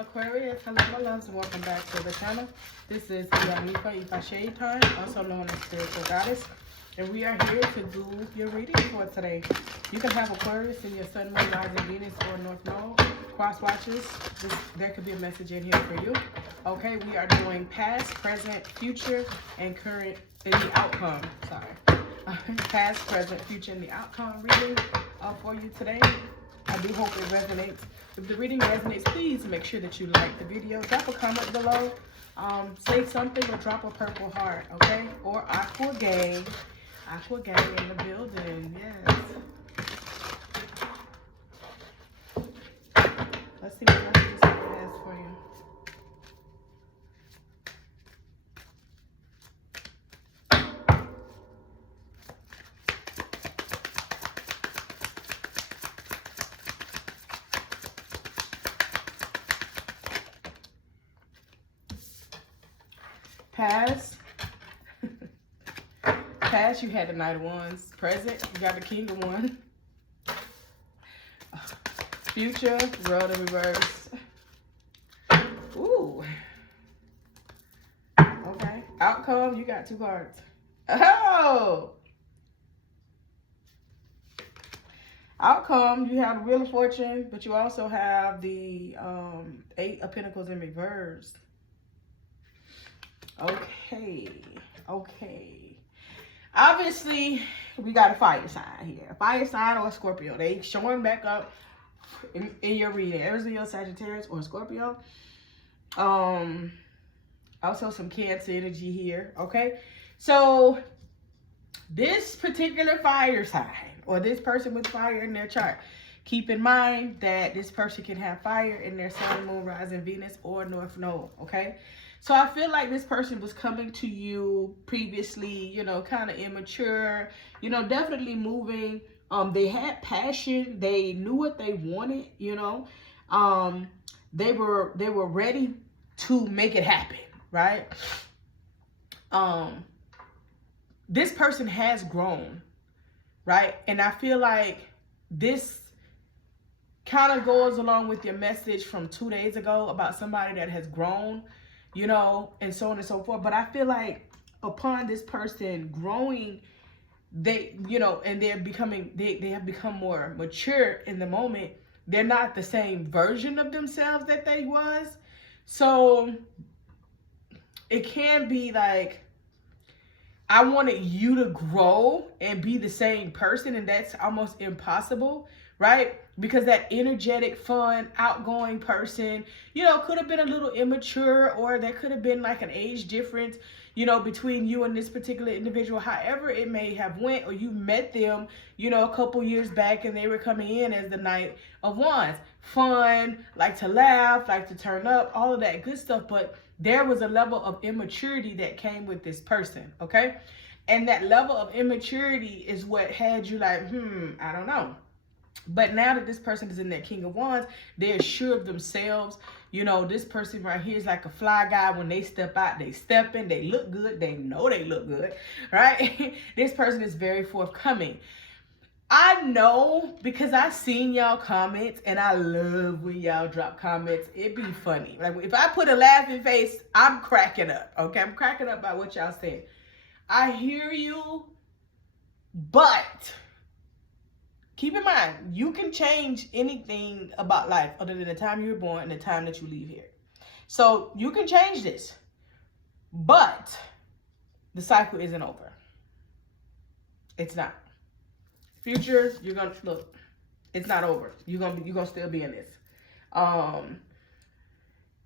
Aquarius, hello my loves, and welcome back to the channel. This is Ifa Shade Time, also known as Spiritual Goddess, and we are here to do your reading for today. You can have Aquarius in your Sun, Moon, Rising, Venus, or North Node. Cross watches, there could be a message in here for you. Okay, we are doing past, present, future, and current in the outcome. Sorry. Past, present, future, and the outcome reading for you today. I do hope it resonates. If the reading resonates, please make sure that you like the video. Drop a comment below. Say something or drop a purple heart, okay? Or Aqua Gang. Aqua Gang in the building, yes. Let's see what messages it has for you. Past. Past, you had the Knight of Wands. Present, you got the King of Wands. Future, World in Reverse. Ooh. Okay. Outcome, you got two cards. Oh! Outcome, you have the Wheel of Fortune, but you also have the Eight of Pentacles in reverse. Okay. Obviously, we got a fire sign here. A fire sign or a Scorpio. They showing back up in your reading. Aries, Sagittarius, or Scorpio. Also some Cancer energy here. Okay. So, this particular fire sign, or this person with fire in their chart, keep in mind that this person can have fire in their Sun, Moon, Rising, Venus, or North Node. Okay. So I feel like this person was coming to you previously, you know, kind of immature, you know, definitely moving. They had passion. They knew what they wanted, you know. They were ready to make it happen, right? This person has grown, right? And I feel like this kind of goes along with your message from 2 days ago about somebody that has grown, you know, and so on and so forth. But I feel like upon this person growing, they, you know, and they're becoming, they have become more mature in the moment. They're not the same version of themselves that they was. So it can be like, I wanted you to grow and be the same person, and that's almost impossible, right? Because that energetic, fun, outgoing person, you know, could have been a little immature, or there could have been like an age difference, you know, between you and this particular individual. However it may have went, or you met them, you know, a couple years back and they were coming in as the Knight of Wands. Fun, like to laugh, like to turn up, all of that good stuff. But there was a level of immaturity that came with this person, okay? And that level of immaturity is what had you like, I don't know. But now that this person is in that King of Wands, they're sure of themselves. You know, this person right here is like a fly guy. When they step out, they step in, they look good. They know they look good, right? This person is very forthcoming. I know because I seen y'all comments, and I love when y'all drop comments. It be funny. Like if I put a laughing face, I'm cracking up, okay? I'm cracking up by what y'all saying. I hear you, but keep in mind, you can change anything about life other than the time you were born and the time that you leave here. So you can change this, but the cycle isn't over. It's not. Future, you're gonna look. It's not over. You're gonna still be in this.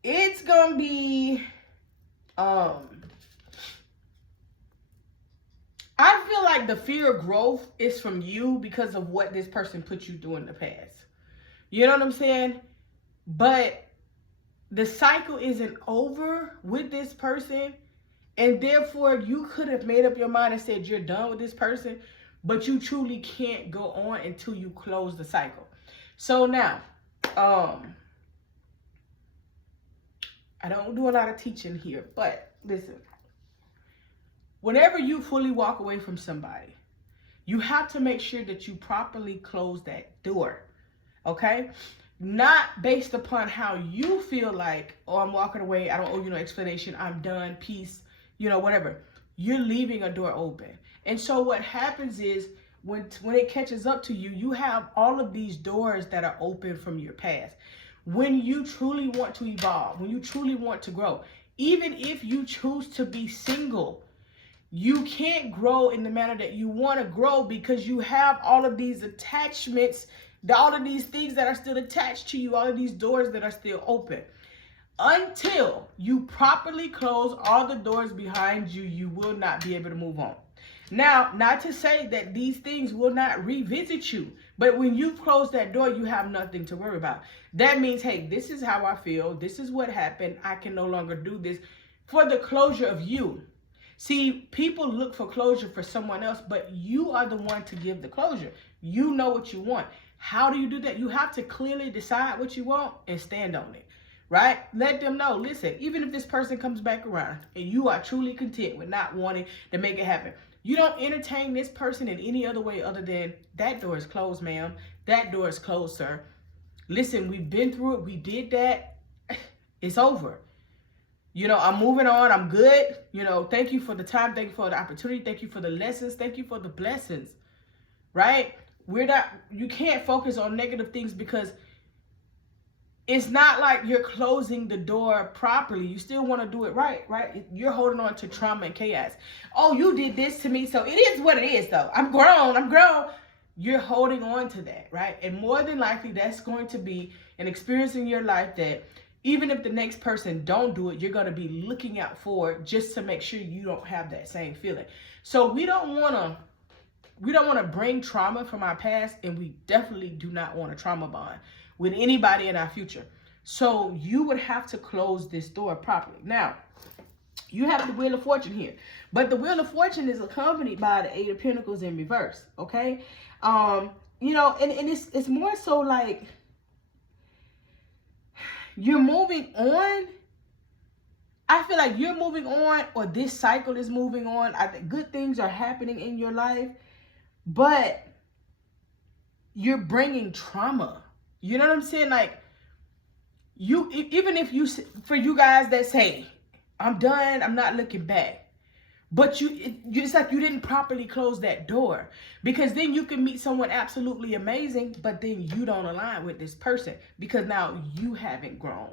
It's gonna be. I feel like the fear of growth is from you because of what this person put you through in the past. You know what I'm saying? But the cycle isn't over with this person. And therefore, you could have made up your mind and said you're done with this person. But you truly can't go on until you close the cycle. So now, I don't do a lot of teaching here. But listen. Whenever you fully walk away from somebody, you have to make sure that you properly close that door, okay? not based upon how you feel like, oh, I'm walking away, I don't owe you no explanation, I'm done, peace, whatever. You're leaving a door open. And so what happens is when it catches up to you, you have all of these doors that are open from your past. When you truly want to evolve, when you truly want to grow, even if you choose to be single, you can't grow in the manner that you want to grow because you have all of these attachments, all of these things that are still attached to you, all of these doors that are still open. Until you properly close all the doors behind you, you will not be able to move on. Now, not to say that these things will not revisit you, but when you close that door, you have nothing to worry about. That means, hey, this is how I feel. This is what happened. I can no longer do this for the closure of you. See, people look for closure for someone else, but you are the one to give the closure. You know what you want. How do you do that? You have to clearly decide what you want and stand on it, right? Let them know, listen, even if this person comes back around and you are truly content with not wanting to make it happen, you don't entertain this person in any other way other than that door is closed, ma'am. That door is closed, sir. Listen, we've been through it. We did that. It's over. I'm moving on. I'm good. Thank you for the time. Thank you for the opportunity. Thank you for the lessons. Thank you for the blessings, right? You can't focus on negative things because it's not like you're closing the door properly. You still want to do it right? You're holding on to trauma and chaos. Oh, you did this to me, so it is what it is, though. I'm grown. You're holding on to that, right? And more than likely, that's going to be an experience in your life that even if the next person don't do it, you're going to be looking out for it just to make sure you don't have that same feeling. So we don't want to bring trauma from our past, and we definitely do not want a trauma bond with anybody in our future. So you would have to close this door properly. Now, you have the Wheel of Fortune here, but the Wheel of Fortune is accompanied by the Eight of Pentacles in reverse, okay? And it's more so like you're moving on. I feel like you're moving on, or this cycle is moving on. I think good things are happening in your life, but you're bringing trauma. You know what I'm saying? Like, even if for you guys that say, I'm done, I'm not looking back. But it's like you didn't properly close that door, because then you can meet someone absolutely amazing, but then you don't align with this person because now you haven't grown.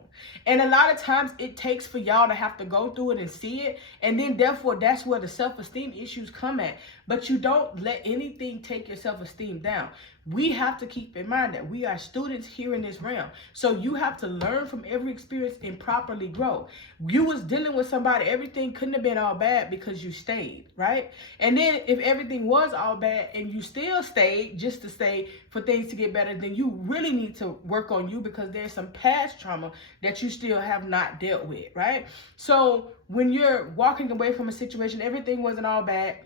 And a lot of times it takes for y'all to have to go through it and see it. And then therefore that's where the self-esteem issues come at. But you don't let anything take your self-esteem down. We have to keep in mind that we are students here in this realm. So you have to learn from every experience and properly grow. You was dealing with somebody, everything couldn't have been all bad because you stayed, right? And then if everything was all bad and you still stayed just to stay for things to get better, then you really need to work on you, because there's some past trauma that you still have not dealt with, right? So when you're walking away from a situation, everything wasn't all bad,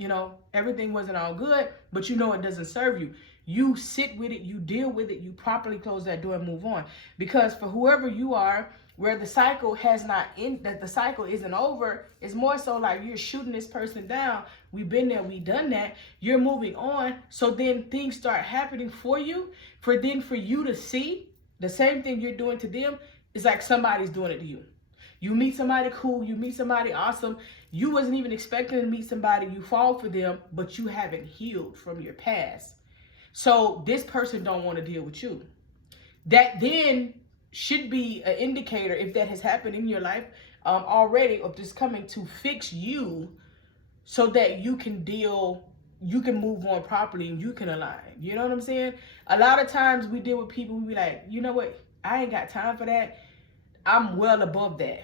everything wasn't all good, but it doesn't serve you. You sit with it, you deal with it, you properly close that door and move on. Because for whoever you are, where the cycle that the cycle isn't over, it's more so like you're shooting this person down. We've been there, we've done that. You're moving on. So then things start happening for you. For you to see the same thing you're doing to them, it's like somebody's doing it to you. You meet somebody cool, you meet somebody awesome. You wasn't even expecting to meet somebody, you fall for them, but you haven't healed from your past. So this person don't want to deal with you. That then should be an indicator, if that has happened in your life already, of just coming to fix you so that you can move on properly and you can align. You know what I'm saying? A lot of times we deal with people, we be like, you know what? I ain't got time for that. I'm well above that.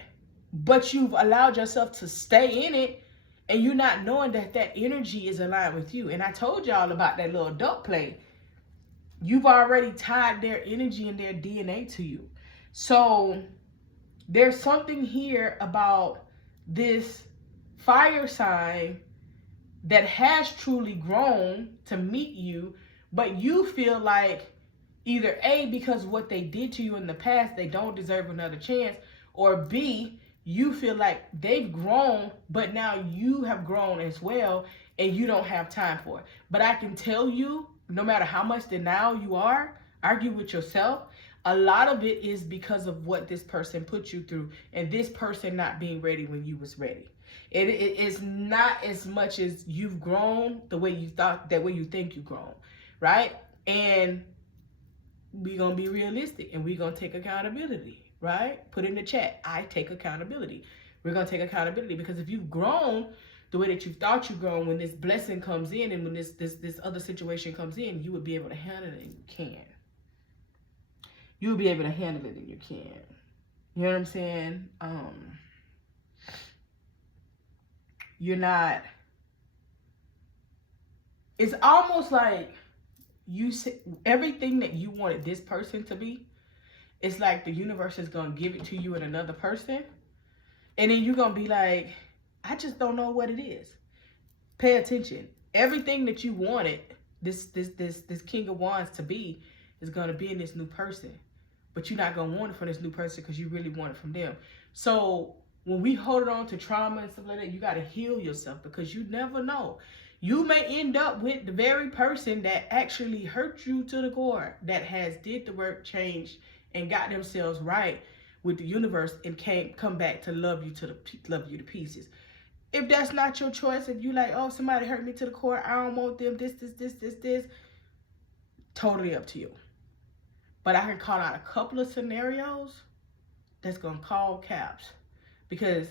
But you've allowed yourself to stay in it, and you're not knowing that energy is aligned with you. And I told y'all about that little adult play. You've already tied their energy and their DNA to you. So there's something here about this fire sign that has truly grown to meet you, but you feel like either A, because what they did to you in the past, they don't deserve another chance, or B, you feel like they've grown, but now you have grown as well, and you don't have time for it. But I can tell you, no matter how much denial you argue with yourself, A lot of it is because of what this person put you through and this person not being ready when you was ready. It is not as much as you've grown the way you thought, that way you think you've grown, right? And we're going to be realistic and we're going to take accountability, right? Put in the chat, I take accountability. We're going to take accountability, because if you've grown the way that you thought you've grown, when this blessing comes in and when this other situation comes in, you would be able to handle it, and you can. You'll be able to handle it, and you can. You know what I'm saying? You're not, it's almost like you see everything that you wanted this person to be. It's like the universe is going to give it to you in another person. And then you're going to be like, I just don't know what it is. Pay attention. Everything that you wanted this King of Wands to be is going to be in this new person. But you're not going to want it from this new person because you really want it from them. So when we hold on to trauma and stuff like that, you got to heal yourself, because you never know. You may end up with the very person that actually hurt you to the core, that has did the work, changed, and got themselves right with the universe and come back to love you to pieces. If that's not your choice, if you like, oh, somebody hurt me to the core, I don't want them, this, totally up to you. But I can call out a couple of scenarios that's going to call caps. Because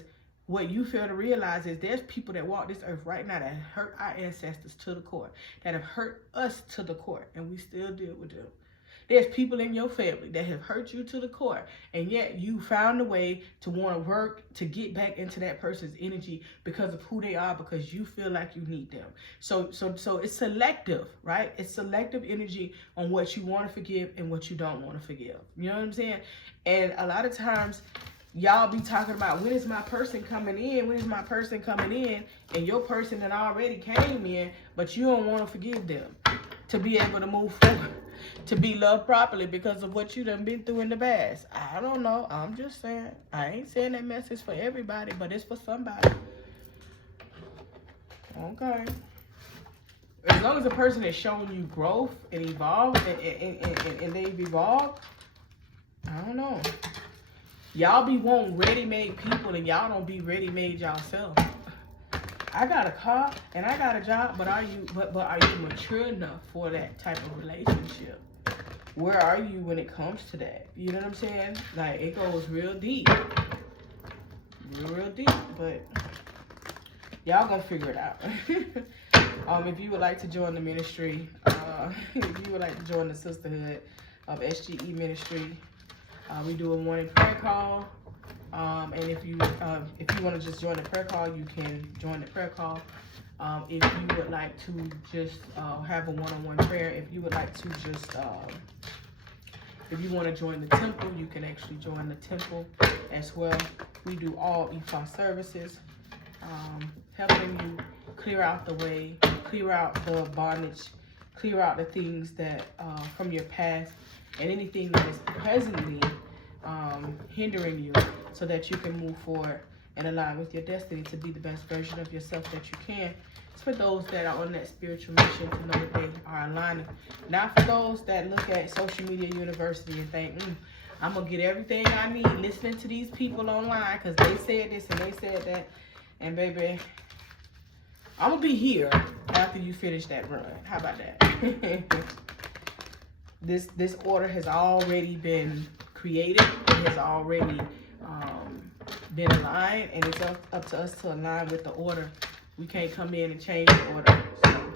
what you fail to realize is there's people that walk this earth right now that hurt our ancestors to the core, that have hurt us to the core, and we still deal with them. There's people in your family that have hurt you to the core, and yet you found a way to want to work to get back into that person's energy because of who they are, because you feel like you need them. So it's selective, right? It's selective energy on what you want to forgive and what you don't want to forgive. You know what I'm saying? And a lot of times, y'all be talking about, when is my person coming in? When is my person coming in? And your person that already came in, but you don't want to forgive them to be able to move forward, to be loved properly because of what you done been through in the past. I don't know. I'm just saying. I ain't saying that message for everybody, but it's for somebody. Okay. As long as a person is showing you growth and evolve and they've evolved, I don't know. Y'all be wanting ready-made people and y'all don't be ready-made yourself. I got a car and I got a job, but are you mature enough for that type of relationship? Where are you when it comes to that? You know what I'm saying? Like, it goes real deep. Real deep, but y'all gonna figure it out. If you would like to join the ministry, if you would like to join the sisterhood of SGE Ministry, we do a morning prayer call. And if you want to just join the prayer call, you can join the prayer call. If you would like to just have a one-on-one prayer, if you would like to just, if you want to join the temple, you can actually join the temple as well. We do all EFA services, helping you clear out the way, clear out the bondage, clear out the things that from your past and anything that is presently hindering you, so that you can move forward and align with your destiny to be the best version of yourself that you can. It's for those that are on that spiritual mission to know that they are aligning. Not for those that look at social media university and think, I'm going to get everything I need listening to these people online because they said this and they said that. And baby, I'm going to be here after you finish that run. How about that? This order has already been created. It has already been aligned, and it's up to us to align with the order. We can't come in and change the order. So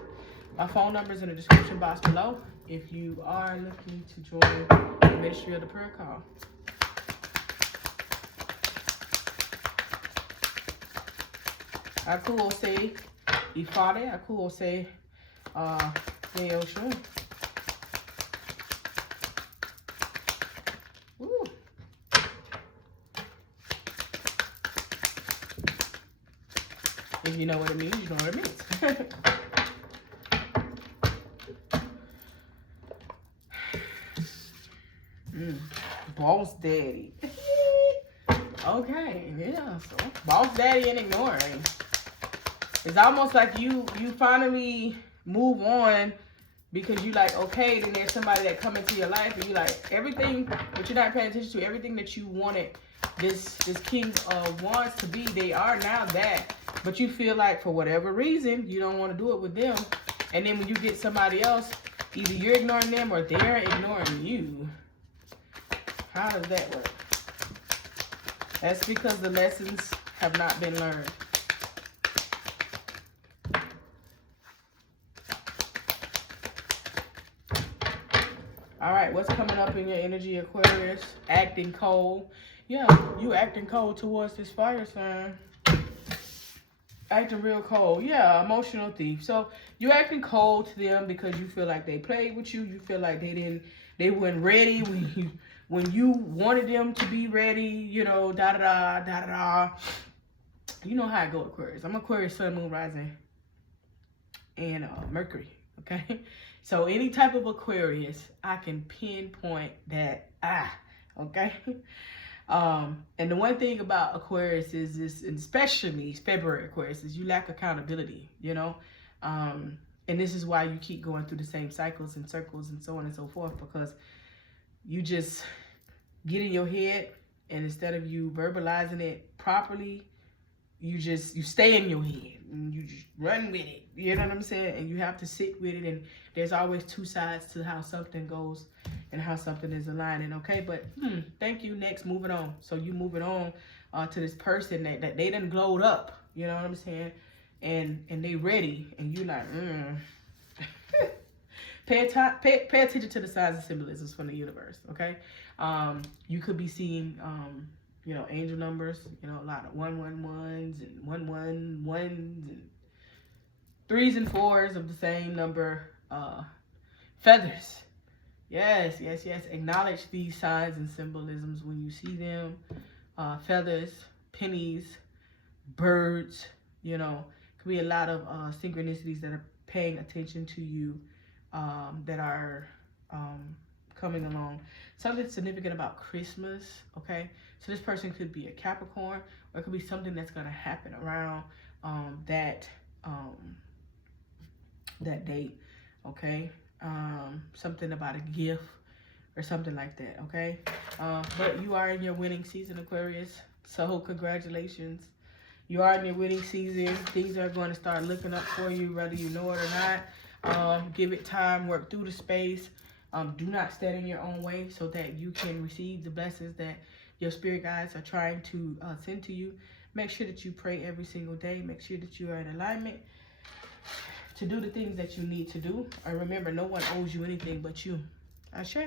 my phone number is in the description box below if you are looking to join the Ministry of the Prayer Call. Akuose Ifade, Akuose Neoshun. If you know what it means, you know what it means. Boss daddy. Okay, yeah. So boss daddy and ignoring. It's almost like you finally move on because you like, okay, then there's somebody that come into your life and you like everything, but you're not paying attention to everything that you wanted this King of Wands to be. They are now that, but you feel like for whatever reason you don't want to do it with them. And then when you get somebody else, either you're ignoring them or they're ignoring you. How does that work? That's because the lessons have not been learned. All right, what's coming up in your energy, Aquarius? Acting cold. Yeah, you acting cold towards this fire sign. Acting real cold. Yeah, emotional thief. So you acting cold to them because you feel like they played with you. You feel like they weren't ready when you wanted them to be ready, you know, da-da-da. You know how I go, Aquarius. I'm Aquarius, Sun, Moon, Rising, and Mercury, okay? So any type of Aquarius, I can pinpoint that, okay? And the one thing about Aquarius is this, especially February Aquarius, is you lack accountability, you know? And this is why you keep going through the same cycles and circles and so on and so forth, because you just get in your head, and instead of you verbalizing it properly, you stay in your head and you just run with it. You know what I'm saying? And you have to sit with it, and there's always two sides to how something goes and how something is aligning, okay? But thank you. Next, moving on. So you moving on to this person that they done glowed up, you know what I'm saying? And they ready, and you like, Pay attention to the signs and symbolisms from the universe, okay? You could be seeing, you know, angel numbers, you know, a lot of 111s and 111s and 3s and 4s of the same number. Feathers. Yes. Acknowledge these signs and symbolisms when you see them. Feathers, pennies, birds, you know, could be a lot of synchronicities that are paying attention to you. That are coming along. Something significant about Christmas, okay? So this person could be a Capricorn, or it could be something that's going to happen around that date, okay? Something about a gift or something like that, okay? But you are in your winning season, Aquarius, so congratulations. You are in your winning season. Things are going to start looking up for you, whether you know it or not. Give it time, work through the space. Do not stand in your own way so that you can receive the blessings that your spirit guides are trying to send to you. Make sure that you pray every single day. Make sure that you are in alignment to do the things that you need to do. And remember, no one owes you anything but you. Ashe.